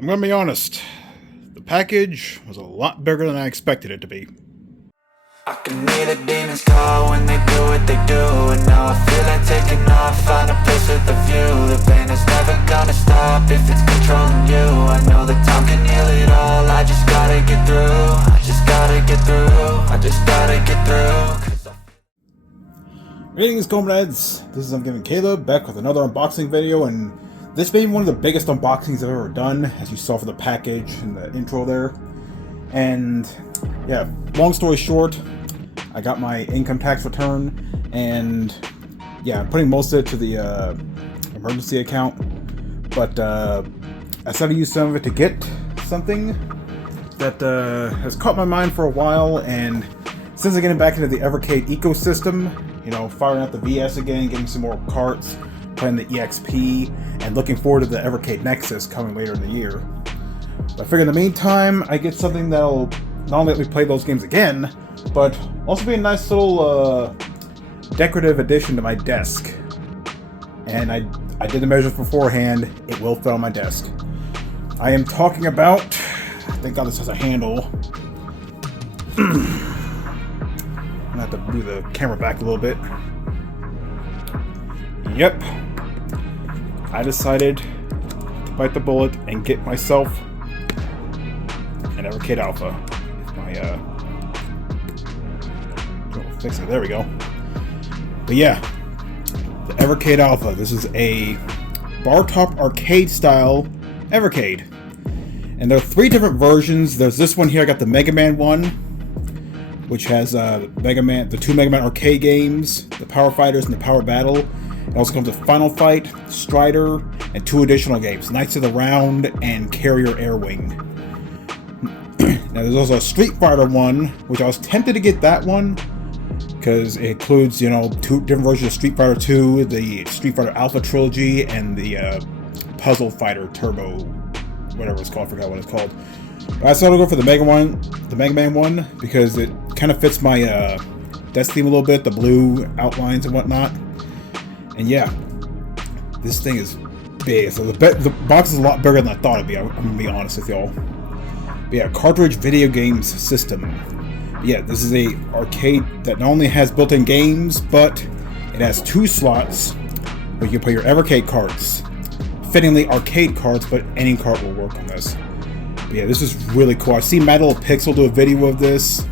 I'm gonna be honest, the package was a lot bigger than I expected it to be. I can hear the demons call when they do what they do. And now I feel like taking off, find a place with a view. The pain is never gonna stop if it's controlling you. I know that time can heal it all, I just gotta get through. I just gotta get through, I just gotta get through. Greetings, comrades. This is I'm Giving Caleb, back with another unboxing video, and this may be one of the biggest unboxings I've ever done, as you saw for the package and the intro there. And yeah, long story short, I got my income tax return, and yeah, I'm putting most of it to the emergency account, but I decided to use some of it to get something that has caught my mind for a while. And since I'm getting back into the Evercade ecosystem, you know, firing out the VS again, getting some more carts, playing the EXP, and looking forward to the Evercade Nexus coming later in the year. But I figure in the meantime, I get something that'll not only let me play those games again, but also be a nice little decorative addition to my desk. And I did the measures beforehand, it will fit on my desk. I am talking about, thank God this has a handle. I'm gonna have to move the camera back a little bit. Yep. I decided to bite the bullet and get myself an Evercade Alpha. Fix it. There we go. But yeah, the Evercade Alpha. This is a bar top arcade style Evercade, and there are three different versions. There's this one here. I got the Mega Man one, which has the two Mega Man arcade games, the Power Fighters and the Power Battle. It also comes with Final Fight, Strider, and two additional games, Knights of the Round and Carrier Air Wing. Now there's also a Street Fighter one, which I was tempted to get that one because it includes, you know, two different versions of Street Fighter 2, the Street Fighter Alpha trilogy, and the Puzzle Fighter Turbo, whatever it's called. I forgot what it's called. But I decided to go for the Mega Man one, because it kind of fits my desk theme a little bit, the blue outlines and whatnot. And yeah, this thing is big. So the box is a lot bigger than I thought it'd be. I'm gonna be honest with y'all. But yeah, cartridge video games system. Yeah, this is a arcade that not only has built-in games, but it has two slots where you can put your Evercade carts. Fittingly arcade carts, but any cart will work on this. But yeah, this is really cool. I've seen Mad Little Pixel do a video of this,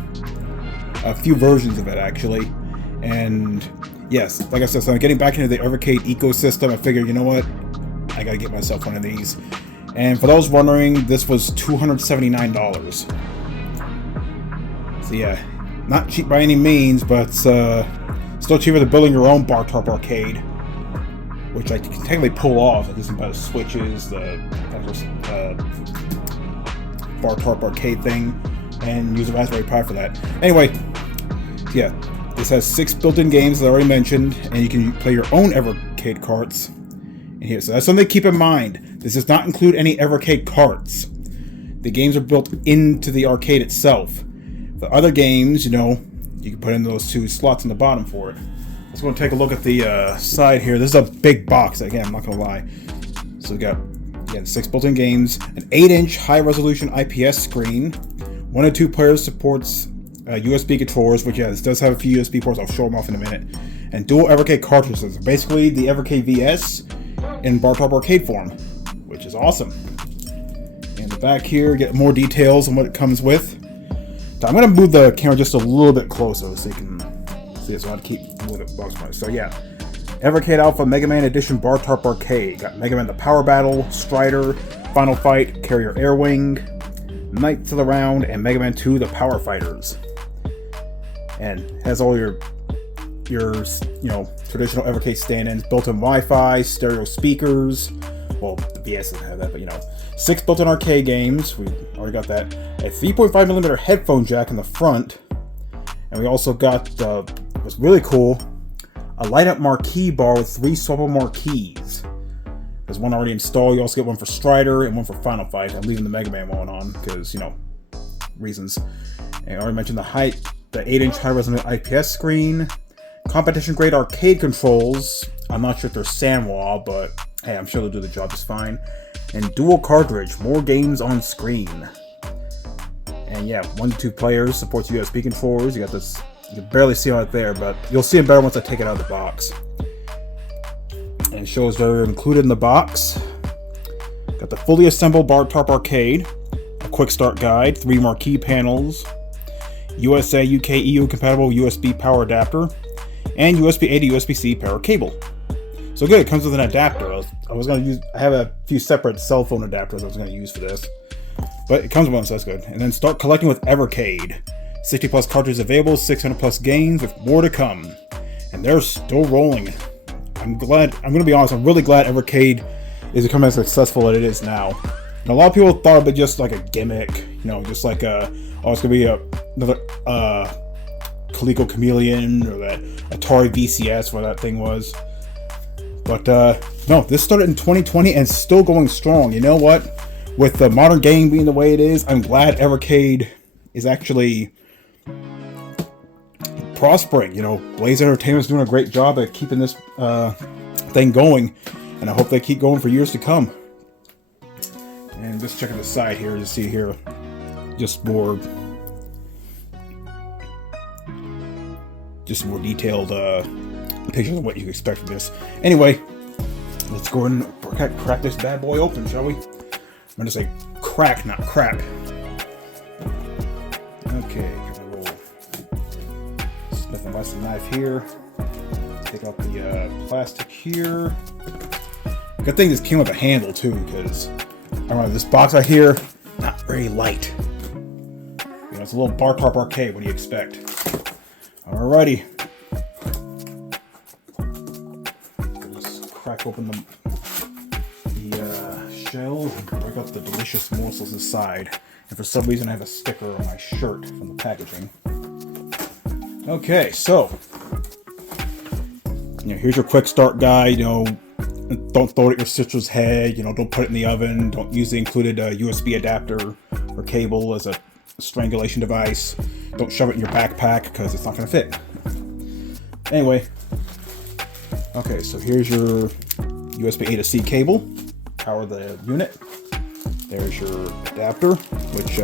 a few versions of it actually, and yes, like I said, so I'm getting back into the Evercade ecosystem. I figured, you know what, I gotta get myself one of these. And for those wondering, this was $279. So yeah, not cheap by any means, but still cheaper than building your own bar top arcade, which I can technically pull off. I can buy the switches, the bar top arcade thing, and use a Raspberry Pi for that. Anyway, yeah, this has 6 built-in games, as I already mentioned, and you can play your own Evercade carts in here. So that's something to keep in mind. This does not include any Evercade carts. The games are built into the arcade itself. The other games, you know, you can put in those two slots on the bottom for it. Let's go and take a look at the side here. This is a big box, again, I'm not going to lie. So we got, again, 6 built-in games, an 8-inch high-resolution IPS screen, 1 and 2 players supports USB controllers, which, yeah, this does have a few USB ports. I'll show them off in a minute. And dual Evercade cartridges. Basically, the Evercade VS in bar top arcade form, which is awesome. In the back here, get more details on what it comes with. So I'm going to move the camera just a little bit closer so you can see it. So I want to keep moving the box. So yeah, Evercade Alpha Mega Man Edition bar top arcade. Got Mega Man the Power Battle, Strider, Final Fight, Carrier Air Wing, Knights of the Round, and Mega Man 2 the Power Fighters. And has all your you know, traditional Evercade stand-ins, built-in Wi-Fi, stereo speakers. Well, the VS doesn't have that, but you know, 6 built-in arcade games. We already got that. A 3.5mm headphone jack in the front, and we also got what's really cool, a light-up marquee bar with 3 swappable marquees. There's one already installed. You also get one for Strider and one for Final Fight. I'm leaving the Mega Man one on because, you know, reasons. And I already mentioned the 8-inch high-resolution IPS screen, competition-grade arcade controls. I'm not sure if they're Sanwa, but hey, I'm sure they'll do the job just fine. and dual cartridge, more games on screen. And yeah, 1 to 2 players, supports USB controllers. You got this, you can barely see it there, but you'll see it better once I take it out of the box. And it shows they're included in the box. Got the fully assembled bar top arcade, a quick start guide, 3 marquee panels, USA, UK, EU compatible USB power adapter, and USB-A to USB-C power cable. So good, it comes with an adapter. I was going to use, I have a few separate cell phone adapters I was going to use for this, but it comes with one, so that's good. And then start collecting with Evercade. 60 plus cartridges available, 600 plus games with more to come. And they're still rolling. I'm going to be honest, I'm really glad Evercade is becoming as successful as it is now. And a lot of people thought of it just like a gimmick, you know, just like oh, it's going to be another Coleco Chameleon or that Atari VCS, where that thing was. But no, this started in 2020 and still going strong. You know what? With the modern game being the way it is, I'm glad Evercade is actually prospering. You know, Blaze Entertainment's doing a great job at keeping this thing going, and I hope they keep going for years to come. And just checking the side here, you see here, just more detailed pictures of what you expect from this. Anyway, let's go and crack this bad boy open, shall we? I'm gonna say crack, not crap. Okay, got a little Smith & Wesson knife here. Take out the plastic here. Good thing this came with a handle too, because I don't know, this box right here, not very light. You know, it's a little bar top arcade. What do you expect? Alrighty. Just crack open the shell and break out the delicious morsels inside. And for some reason I have a sticker on my shirt from the packaging. Okay, so you know, here's your quick start guide. You know, don't throw it at your sister's head. You know, don't put it in the oven. Don't use the included USB adapter or cable as a strangulation device. Don't shove it in your backpack because it's not going to fit. Anyway, okay, so here's your USB-A to C cable. Power the unit. There's your adapter, which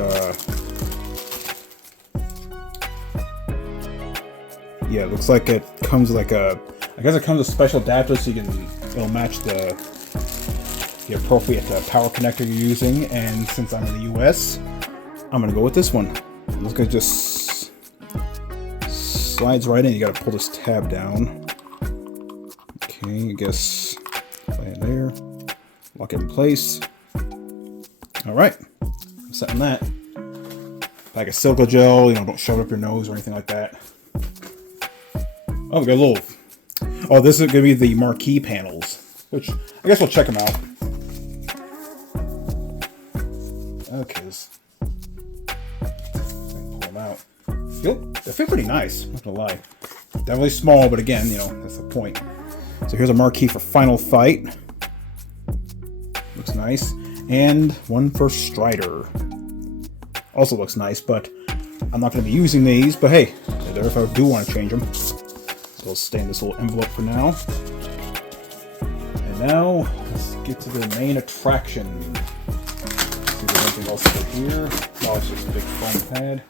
yeah, it looks like it comes like a, I guess it comes with a special adapter so you can, it'll match the appropriate power connector you're using. And since I'm in the US, I'm gonna go with this one. I'm just gonna just slides right in. You gotta pull this tab down. Okay, I guess lay it there. Lock it in place. Alright, I'm setting that. Like a silica gel, you know, don't shove it up your nose or anything like that. Oh, we got a little. Oh, this is gonna be the marquee panels, which I guess we'll check them out. Okay, pull them out. They feel pretty nice, I'm not gonna lie. Definitely small, but again, you know, that's the point. So here's a marquee for Final Fight. Looks nice. And one for Strider. Also looks nice, but I'm not going to be using these. But hey, they're there if I do want to change them. They'll stay in this little envelope for now. And now, let's get to the main attraction. See if there's anything else over here. Oh, it's just a big foam pad.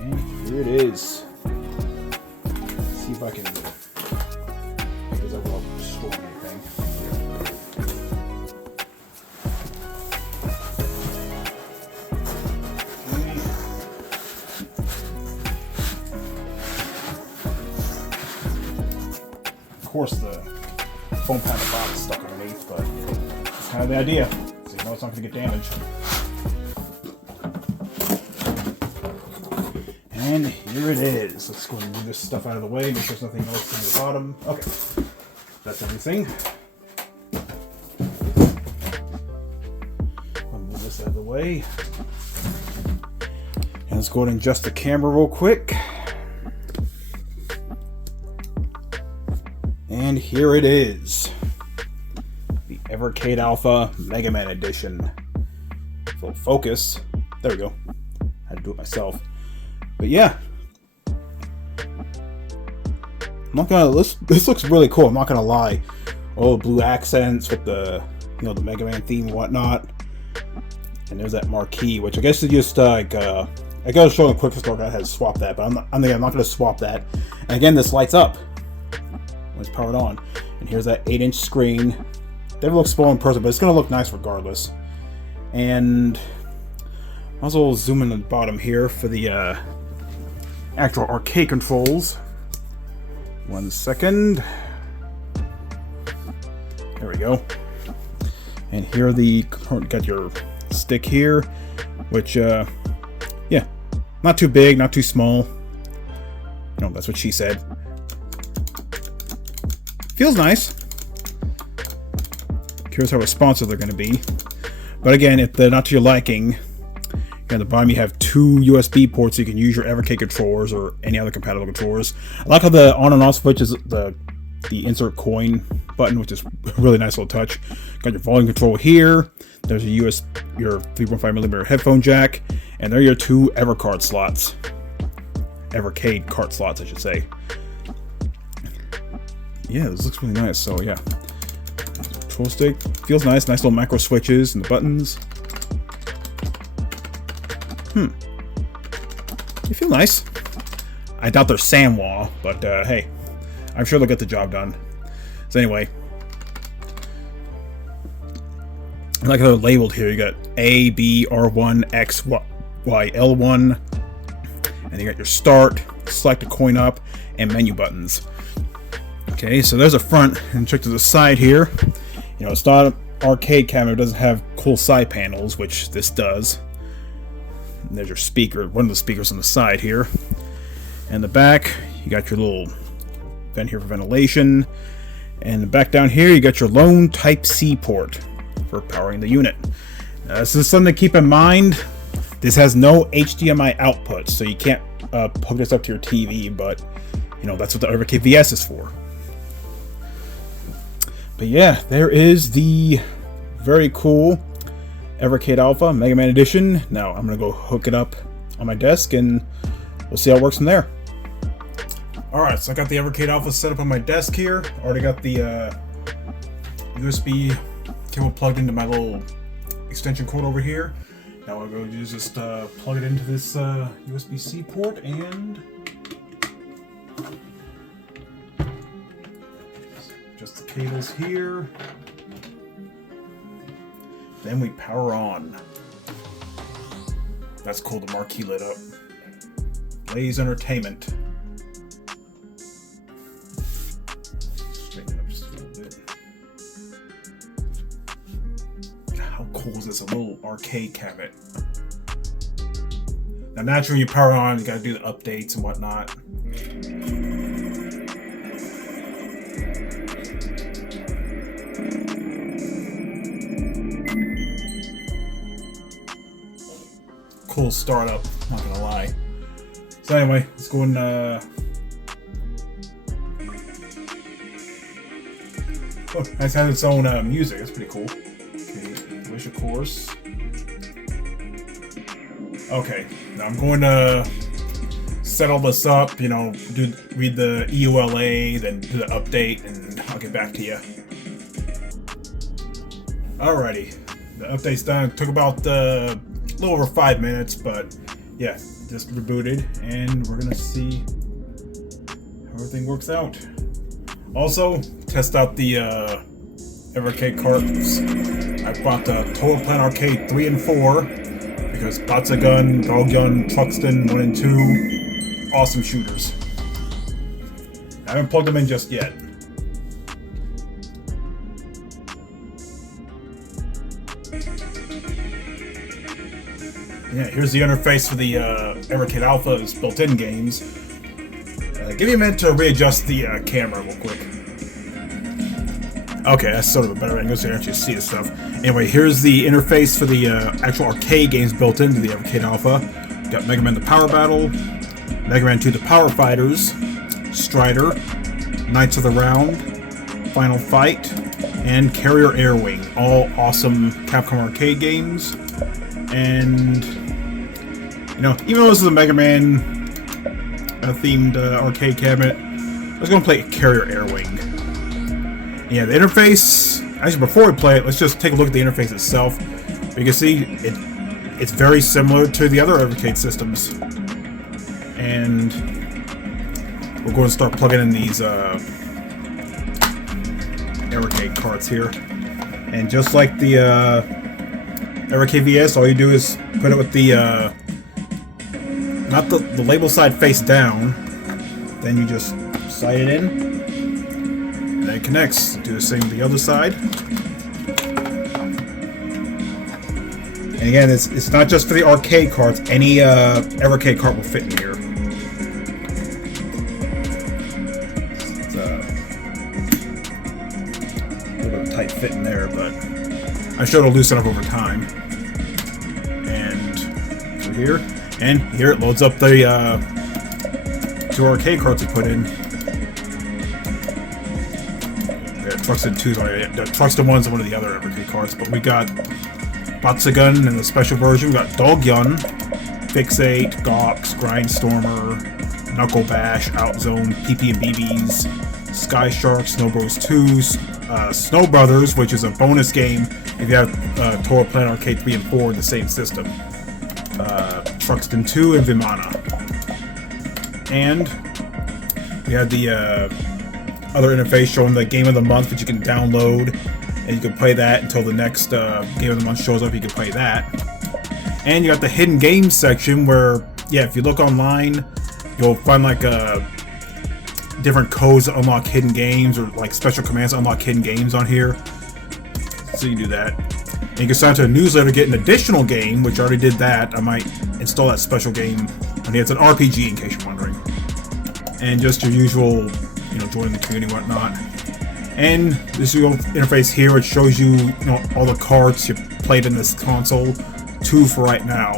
And here it is. Let's see if I can... Because I won't store anything. Of course, the foam pad the box is stuck underneath, but it's kind of the idea. So you know it's not going to get damaged. And here it is. Let's go and move this stuff out of the way. Make sure there's nothing else in the bottom. Okay, that's everything. I'll move this out of the way. And let's go ahead and adjust the camera real quick. And here it is. The Evercade Alpha Mega Man Edition. Full focus. There we go. I had to do it myself. But yeah. I'm not gonna, this looks really cool, I'm not gonna lie. All the blue accents with the you know, the Mega Man theme and whatnot. And there's that marquee, which I guess is just like I gotta show a quick store guide how to swap that, but I'm not gonna swap that. And again, this lights up when it's powered on. And here's that 8-inch screen. Never looks small in person, but it's gonna look nice regardless. And I'll also zoom in the bottom here for the actual arcade controls. 1 second. There we go. And here are the, got your stick here, which yeah, not too big, not too small. No, that's what she said. Feels nice. Curious how responsive they're going to be. But again, if they're not to your liking, at the bottom you have 2 USB ports so you can use your Evercade controllers or any other compatible controllers. I like how the on and off switch is the insert coin button, which is a really nice little touch. Got your volume control here. There's your 3.5mm headphone jack, and there are your 2 Evercade slots. Evercade cart slots, I should say. Yeah, this looks really nice. So yeah, control stick feels nice. Nice little macro switches and the buttons. They feel nice. I doubt they're SAMWA, but hey, I'm sure they'll get the job done. So anyway, like how they're labeled here, you got A, B, R1, X, Y, L1, and you got your start, select a coin up, and menu buttons. Okay, so there's a front, and check to the side here. You know, it's not an arcade cabinet, it doesn't have cool side panels, which this does. And there's your speaker, one of the speakers on the side here. And the back, you got your little vent here for ventilation. And back down here, you got your lone Type-C port for powering the unit. Now, this is something to keep in mind. This has no HDMI output, so you can't hook this up to your TV, but you know, that's what the Evercade VS is for. But yeah, there is the very cool Evercade Alpha Mega Man Edition. Now I'm gonna go hook it up on my desk and we'll see how it works from there. Alright, so I got the Evercade Alpha set up on my desk here. Already got the USB cable plugged into my little extension cord over here. Now what I'm going to do is just plug it into this USB-C port and just the cables here. Then we power on. That's cool, the marquee lit up. Blaze Entertainment. Straighten up just a little bit. How cool is this? A little arcade cabinet. Now naturally you power on, you gotta do the updates and whatnot. Cool startup, not gonna lie. So anyway, let's go and oh, it has its own music. That's pretty cool. Okay, wish of course. Okay, now I'm going to set all this up. You know, read the EULA, then do the update, and I'll get back to you. Alrighty, the update's done. It took about a little over 5 minutes, but yeah, just rebooted, and we're gonna see how everything works out. Also, test out the Evercade carts. I bought the Total Plan Arcade 3 and 4 because Batsa Gun, Dog Gun, Truxton 1 and 2, awesome shooters. I haven't plugged them in just yet. Yeah, here's the interface for the Evercade Alpha's built-in games. Give me a minute to readjust the camera real quick. Okay, that's sort of a better angle so you can actually see the stuff. Anyway, here's the interface for the actual arcade games built into the Evercade Alpha. Got Mega Man the Power Battle, Mega Man 2 the Power Fighters, Strider, Knights of the Round, Final Fight, and Carrier Air Wing. All awesome Capcom arcade games. And you know, even though this is a Mega Man themed arcade cabinet, I was going to play Carrier Air Wing. Yeah, the interface, actually, before we play it, let's just take a look at the interface itself. You can see it's very similar to the other Evercade systems. And we're going to start plugging in these Evercade cards here. And just like the Evercade VS, all you do is put it with the not the label side face down. Then you just slide it in, and then it connects. Do the same with the other side. And again, it's not just for the arcade cards. Any Evercade card will fit in here. It's a little bit of a tight fit in there, but I'm sure it'll loosen up over time. And through here, and here it loads up the 2 arcade cards we put in. Yeah, Truxton 2's already. The Truxton 1's one of the other Evercade cards, but we got Batsugun in the special version. We got Dogyun, Fixate, Gox, Grindstormer, Knuckle Bash, Outzone, PP and BBs, Sky Shark, Snow Bros 2, Snow Brothers, which is a bonus game if you have Total Planet Arcade 3 and 4 in the same system. Truxton 2 and Vimana. And we have the other interface showing the game of the month, which you can download, and you can play that until the next game of the month shows up. You can play that. And you got the hidden games section where, yeah, if you look online, you'll find like different codes to unlock hidden games, or like special commands to unlock hidden games on here. So you can do that. And you can sign up to a newsletter to get an additional game, which I already did that. I might install that special game. I mean, it's an RPG, in case you're wondering. And just your usual, you know, join the community and whatnot. And this interface here, which shows you, you know, all the cards you played in this console, 2 for right now.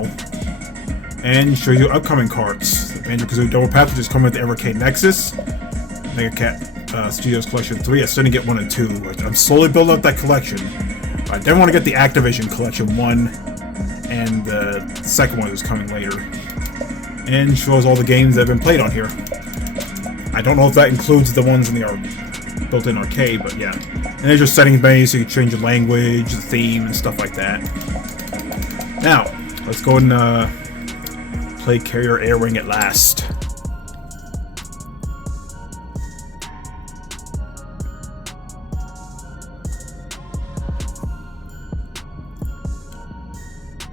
And shows you upcoming cards. The Banjo-Kazooie Double Path, which is coming with the Evercade Nexus. Mega Cat Studios Collection 3. I still didn't get 1 and 2. Which I'm slowly building up that collection. I didn't want to get the Activision Collection 1, and the second one is coming later. And shows all the games that have been played on here. I don't know if that includes the ones in the built-in arcade, but yeah. And there's your settings menu, so you can change the language, the theme, and stuff like that. Now, let's go and play Carrier Air Wing at last.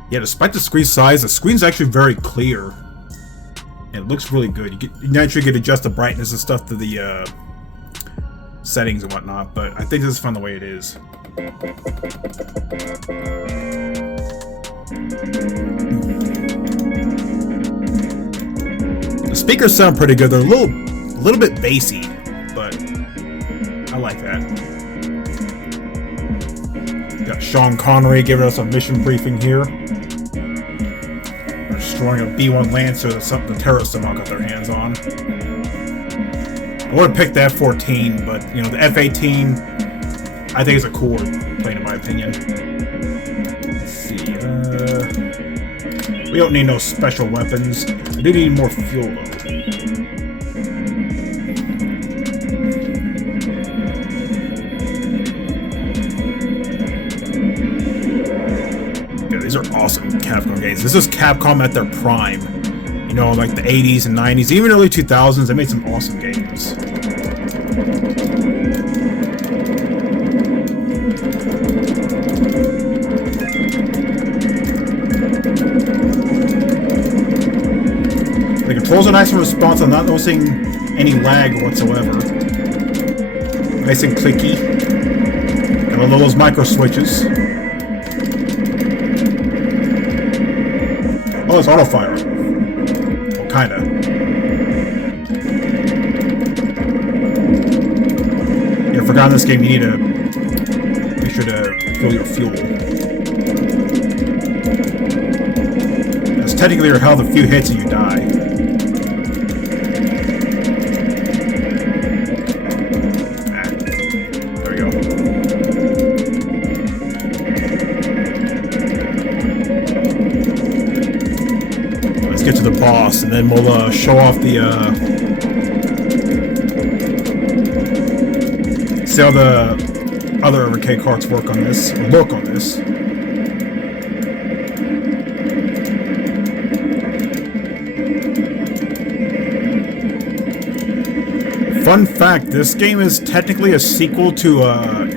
Yeah, despite the screen size, the screen's actually very clear. And it looks really good. You naturally get to adjust the brightness and stuff to the settings and whatnot, but I think this is fun the way it is. The speakers sound pretty good. They're a little bit bassy, but I like that. Got Sean Connery giving us a mission briefing here. They're destroying a B-1 Lancer that the terrorists somehow got their hands on. I would have picked the F-14, but, you know, the F-18, I think is a cooler plane in my opinion. Let's see, we don't need no special weapons. We do need more fuel, though. Yeah, these are awesome Capcom games. This is Capcom at their prime. You know, like the 80s and 90s, even early 2000s, they made some awesome games. The controls are nice and responsive. I'm not noticing any lag whatsoever. Nice and clicky. Got all those micro switches. Oh, it's auto fire. Kinda. Yeah, I forgot in this game you need to make sure to fill your fuel. That's technically your health. A few hits and you die. There we go. Let's get to the boss, and then we'll show off the see how the other Evercade carts work on this, or look on this. Fun fact, this game is technically a sequel to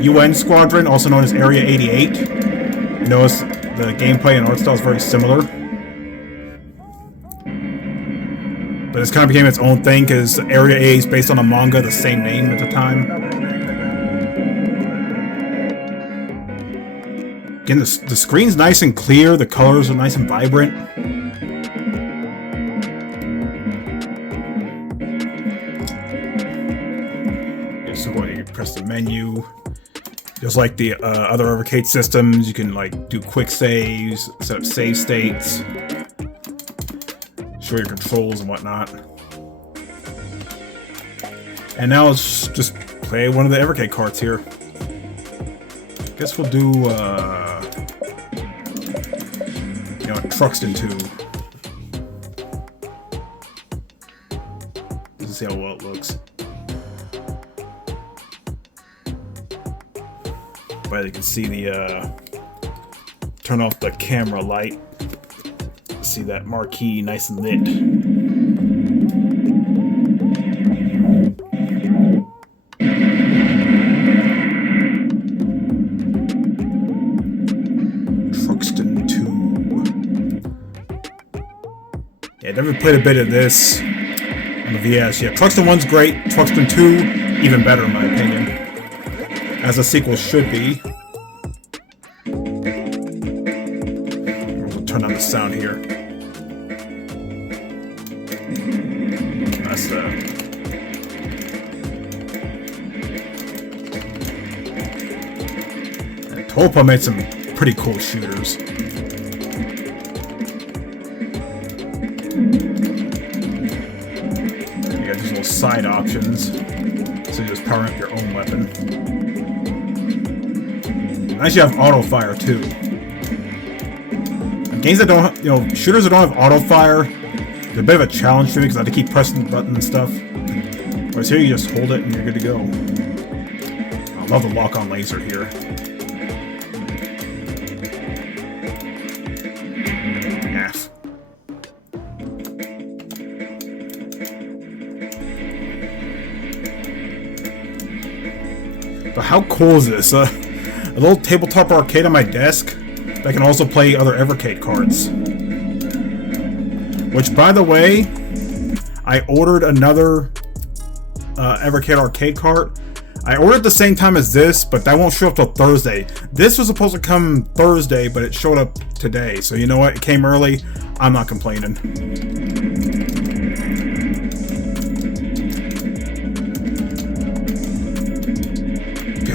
UN Squadron, also known as Area 88. You notice the gameplay and art style is very similar. But this kind of became its own thing because Area 8 is based on a manga the same name at the time. Again, the screen's nice and clear, the colors are nice and vibrant. So you press the menu. Just like the other Evercade systems, you can like do quick saves, set up save states, show your controls and whatnot. And now let's just play one of the Evercade carts here. Guess we'll do, you know, Truxton 2. Let's see how well it looks. But you can see the, turn off the camera light. See that marquee nice and lit. Truxton 2. Yeah, never played a bit of this on the VS. Yeah, Truxton 1's great. Truxton 2, even better in my opinion. As a sequel should be. We'll turn on the sound here. That's the... Topa made some pretty cool shooters. You got these little side options. So you just power up your own weapon. Actually, have auto fire too. Games that don't, you know, shooters that don't have auto fire, they're a bit of a challenge for me because I have to keep pressing the button and stuff. Whereas here, you just hold it and you're good to go. I love the lock-on laser here. Yes. But how cool is this? A little tabletop arcade on my desk that can also play other Evercade cards. Which, by the way, I ordered another Evercade arcade cart. I ordered the same time as this, but that won't show up till Thursday. This was supposed to come Thursday, but it showed up today. So you know what? It came early. I'm not complaining.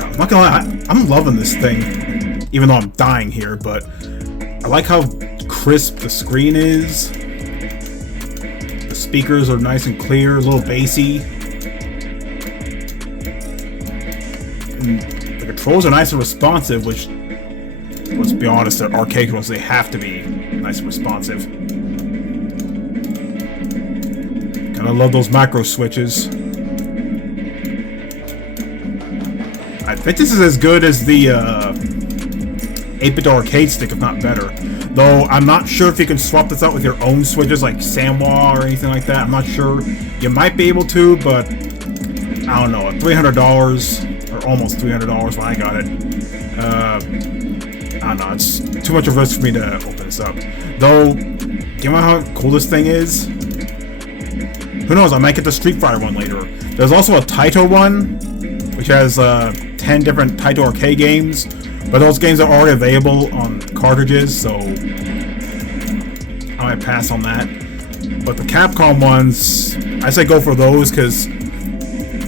I'm not gonna lie, I'm loving this thing, even though I'm dying here, but I like how crisp the screen is. The speakers are nice and clear, a little bassy. And the controls are nice and responsive, which, let's be honest, the arcade controls, they have to be nice and responsive. Kinda love those macro switches. I think this is as good as the 8-bit arcade stick, if not better. Though I'm not sure if you can swap this out with your own switches like Samwa or anything like that. I'm not sure. You might be able to, but I don't know. At $300 or almost $300 when I got it. I don't know. It's too much of a risk for me to open this up. Though, given how cool this thing is, who knows? I might get the Street Fighter one later. There's also a Taito one, which has 10 different Taito arcade games, but those games are already available on cartridges, so I might pass on that. But the Capcom ones, I say go for those, because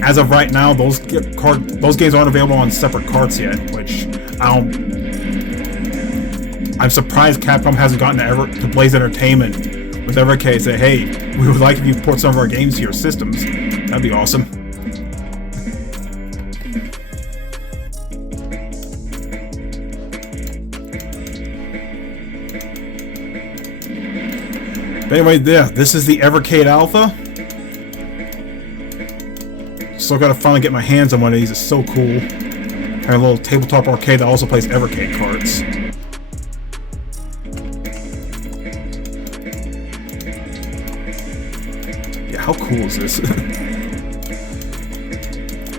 as of right now, those games aren't available on separate carts yet, which I'm surprised Capcom hasn't gotten to Blaze Entertainment with Evercade say, hey, we would like if you port some of our games to your systems. That'd be awesome. But anyway, yeah, this is the Evercade Alpha. Still gotta finally get my hands on one of these. It's so cool. a little tabletop arcade that also plays Evercade carts. Yeah, how cool is this?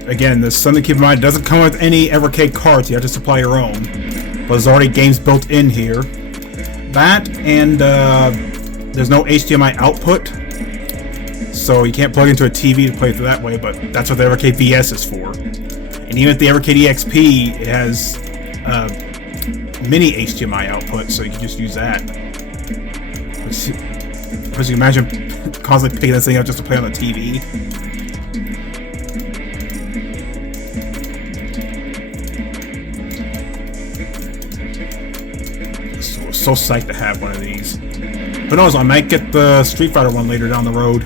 Again, there's something to keep in mind. It doesn't come with any Evercade carts. You have to supply your own. But there's already games built in here. That, and there's no HDMI output. So you can't plug into a TV to play through that way, but that's what the Evercade VS is for. And even with the Evercade EXP, it has mini HDMI output, so you can just use that. As you can imagine, constantly picking this thing up just to play on the TV. So psyched to have one of these. Who knows, I might get the Street Fighter one later down the road.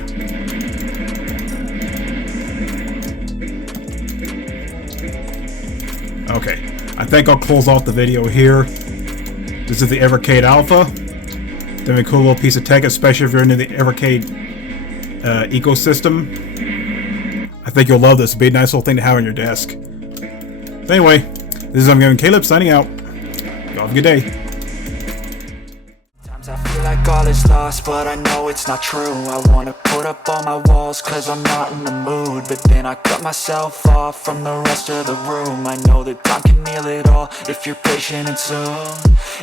Okay, I think I'll close off the video here. This is the Evercade Alpha. Definitely a cool little piece of tech, especially if you're into the Evercade ecosystem. I think you'll love this. It'll be a nice little thing to have on your desk. But anyway, this is Caleb signing out. Y'all have a good day. I feel like all is lost, but I know it's not true. I wanna put up all my walls, cause I'm not in the mood. But then I cut myself off from the rest of the room. I know that time can heal it all, if you're patient and soon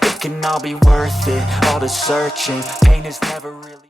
it can all be worth it, all the searching. Pain is never really